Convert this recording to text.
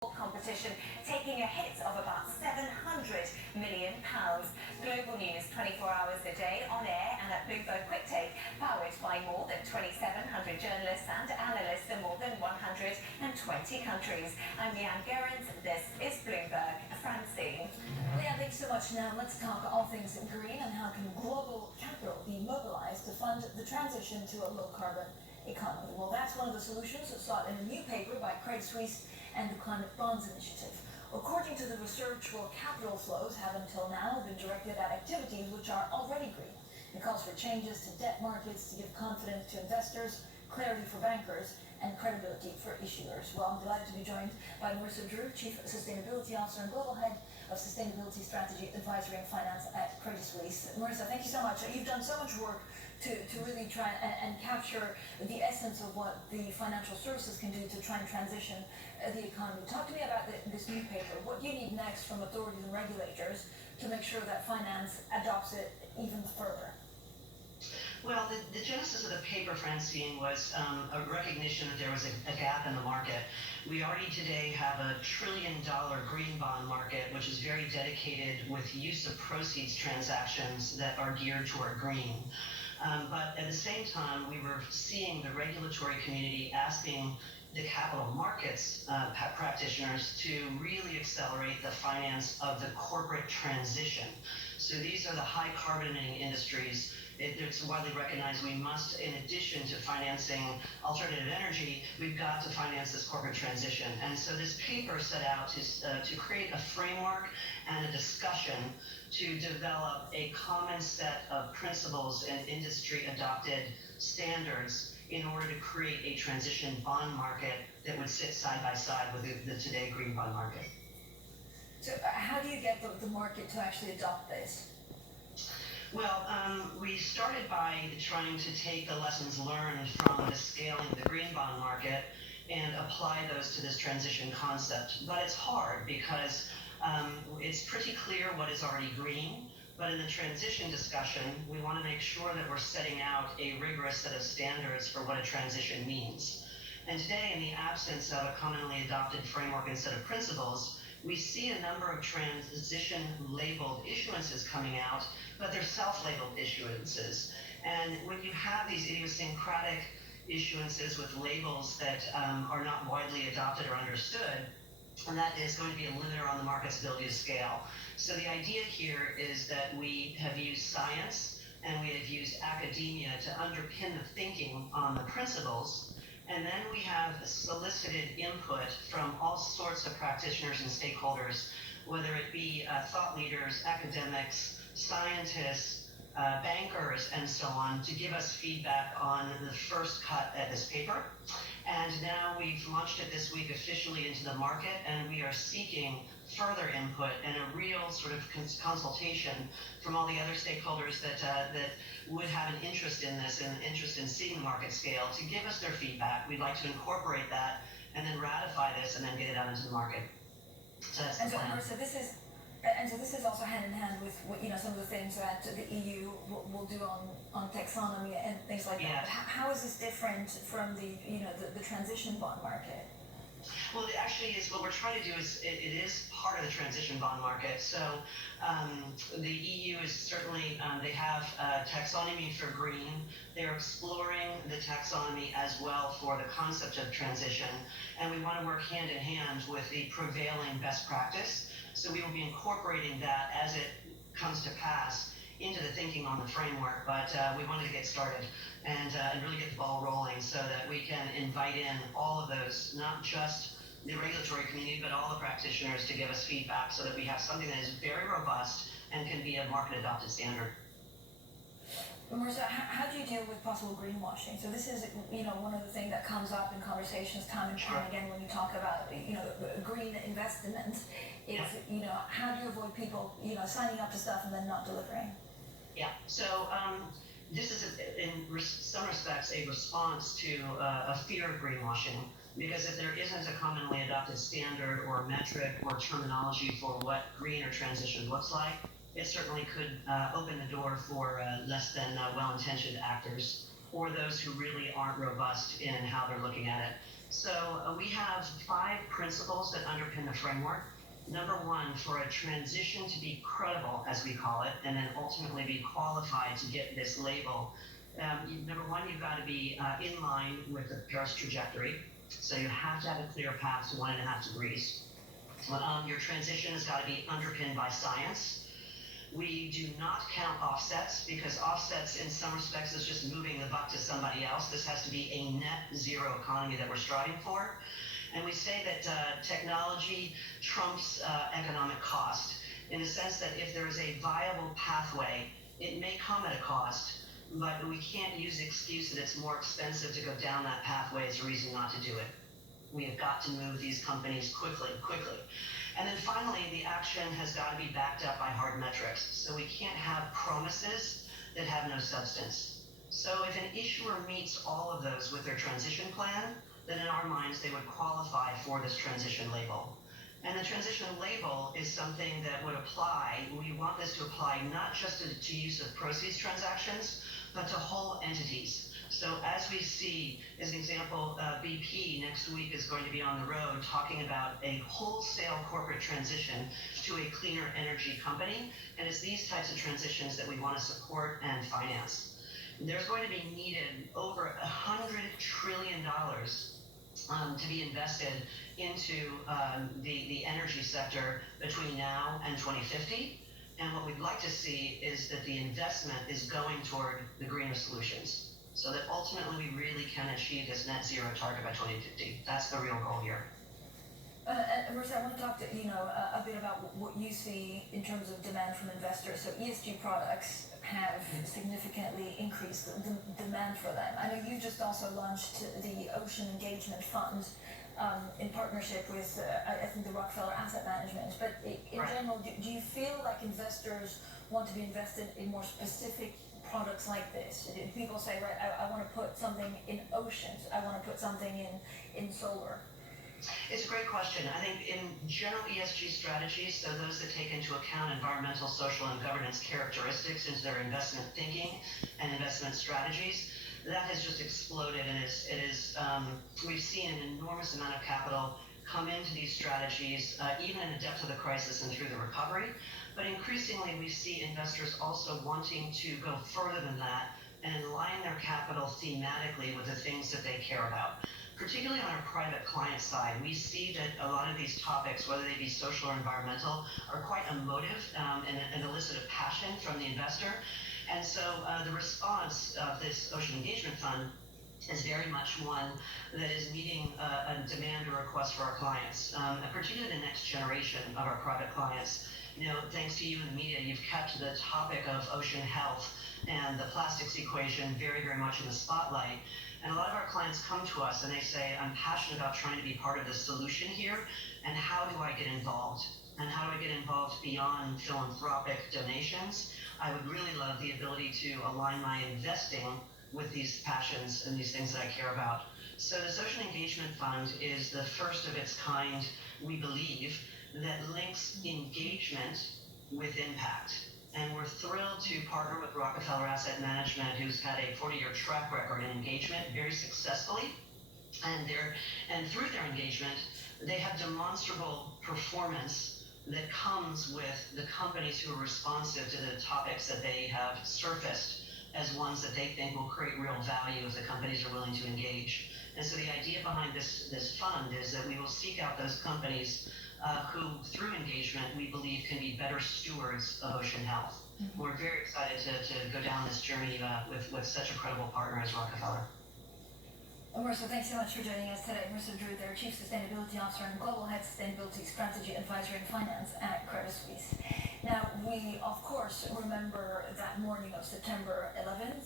competition, taking a hit of about £700 million. Global news 24 hours a day on air and at Bloomberg Quick Take, powered by more than 2,700 journalists and analysts in more than 120 countries. I'm Leanne Gerrans. This is Bloomberg. Francine. Leanne, thanks so much. Now let's talk all things green and how can global capital be mobilized to fund the transition to a low-carbon economy. Well, that's one of the solutions sought in a new paper by Credit Suisse and the Climate Bonds Initiative. According to the research, well, capital flows have until now been directed at activities which are already green. It calls for changes to debt markets to give confidence to investors, clarity for bankers, and credibility for issuers. Well, I'm delighted to be joined by Marisa Drew, Chief Sustainability Officer and Global Head of Sustainability Strategy Advisory and Finance at Credit Suisse. Marisa, thank you so much. You've done so much work to really try and capture the essence of what the financial services can do to try and transition the economy. Talk to me about this new paper. What do you need next from authorities and regulators to make sure that finance adopts it even further? Well, the genesis of the paper, Francine, was a recognition that there was a gap in the market. We already today have a $1 trillion green bond market, which is very dedicated with use of proceeds transactions that are geared toward green. But at the same time, we were seeing the regulatory community asking the capital markets practitioners to really accelerate the finance of the corporate transition. So these are the high carbon emitting industries. It's widely recognized we must, in addition to financing alternative energy, we've got to finance this corporate transition. And so this paper set out to create a framework and a discussion to develop a common set of principles and industry adopted standards in order to create a transition bond market that would sit side by side with the today green bond market. So how do you get the market to actually adopt this? Well, we started by trying to take the lessons learned from the scaling of the green bond market and apply those to this transition concept. But it's hard because it's pretty clear what is already green. But in the transition discussion, we want to make sure that we're setting out a rigorous set of standards for what a transition means. And today, in the absence of a commonly adopted framework and set of principles, we see a number of transition-labeled issuances coming out, but they're self-labeled issuances. And when you have these idiosyncratic issuances with labels that are not widely adopted or understood, and that is going to be a limiter on the market's ability to scale. So the idea here is that we have used science and we have used academia to underpin the thinking on the principles. And then we have solicited input from all sorts of practitioners and stakeholders, whether it be thought leaders, academics, scientists, bankers, and so on, to give us feedback on the first cut at this paper. And now we've launched it this week officially into the market, and we are seeking further input and a real sort of consultation from all the other stakeholders that would have an interest in this and interest in seeing the market scale to give us their feedback. We'd like to incorporate that and then ratify this and then get it out into the market. So that's the plan. So this is also hand in hand with what, some of the things that the EU will do on taxonomy and things like that. How is this different from the transition bond market? Well, it actually is. What we're trying to do is it is part of the transition bond market. So the EU is certainly, they have taxonomy for green. They're exploring the taxonomy as well for the concept of transition. And we want to work hand in hand with the prevailing best practice. So we will be incorporating that as it comes to pass into the thinking on the framework, but we wanted to get started and really get the ball rolling so that we can invite in all of those, not just the regulatory community, but all the practitioners to give us feedback so that we have something that is very robust and can be a market-adopted standard. Marisa, how do you deal with possible greenwashing? So this is, one of the things that comes up in conversations time and time again when you talk about, green investment is, how do you avoid people, signing up to stuff and then not delivering? Yeah, so this is, in some respects, a response to a fear of greenwashing, because if there isn't a commonly adopted standard or metric or terminology for what green or transition looks like, it certainly could open the door for less than well-intentioned actors or those who really aren't robust in how they're looking at it. So we have 5 principles that underpin the framework. Number one, for a transition to be credible, as we call it, and then ultimately be qualified to get this label, number one, you've got to be in line with the Paris trajectory. So you have to have a clear path to 1.5 degrees. Your transition has got to be underpinned by science. We do not count offsets because offsets in some respects is just moving the buck to somebody else. This has to be a net zero economy that we're striving for. And we say that technology trumps economic cost in the sense that if there is a viable pathway, it may come at a cost, but we can't use the excuse that it's more expensive to go down that pathway as a reason not to do it. We have got to move these companies quickly. And then finally, the action has got to be backed up by hard metrics. So we can't have promises that have no substance. So if an issuer meets all of those with their transition plan, then in our minds, they would qualify for this transition label. And the transition label is something that would apply. We want this to apply not just to use of proceeds transactions, but to whole entities. So as we see, as an example, BP next week is going to be on the road talking about a wholesale corporate transition to a cleaner energy company. And it's these types of transitions that we want to support and finance. There's going to be needed over $100 trillion to be invested into the energy sector between now and 2050. And what we'd like to see is that the investment is going toward the greener solutions, so that ultimately we really can achieve this net zero target by 2050. That's the real goal here. And Marisa, I want to talk to a bit about what you see in terms of demand from investors. So ESG products have significantly increased the demand for them. I know you just also launched the Ocean Engagement Fund in partnership with, I think, the Rockefeller Asset Management. But in general, do you feel like investors want to be invested in more specific products like this? Do people say, right, I want to put something in oceans, I want to put something in solar? It's a great question. I think in general ESG strategies, so those that take into account environmental, social, and governance characteristics into their investment thinking and investment strategies, that has just exploded, and we've seen an enormous amount of capital come into these strategies, even in the depth of the crisis and through the recovery. But increasingly, we see investors also wanting to go further than that and align their capital thematically with the things that they care about. Particularly on our private client side, we see that a lot of these topics, whether they be social or environmental, are quite emotive and elicit a passion from the investor. And so the response of this Ocean Engagement Fund is very much one that is meeting a demand or request for our clients, particularly the next generation of our private clients. Thanks to you in the media, you've kept the topic of ocean health and the plastics equation very, very much in the spotlight. And a lot of our clients come to us and they say, I'm passionate about trying to be part of the solution here, and how do I get involved? And how do I get involved beyond philanthropic donations? I would really love the ability to align my investing with these passions and these things that I care about. So this Ocean Engagement Fund is the first of its kind, we believe, that links engagement with impact. And we're thrilled to partner with Rockefeller Asset Management, who's had a 40-year track record in engagement very successfully. And through their engagement, they have demonstrable performance that comes with the companies who are responsive to the topics that they have surfaced as ones that they think will create real value if the companies are willing to engage. And so the idea behind this fund is that we will seek out those companies who, through engagement, we believe can be better stewards of ocean health. Mm-hmm. We're very excited to go down this journey with such a credible partner as Rockefeller. Marisa, thanks so much for joining us today. Marisa Drew, their Chief Sustainability Officer and Global Head Sustainability Strategy Advisory and Finance at Credit Suisse. Now, we, of course, remember that morning of September 11th.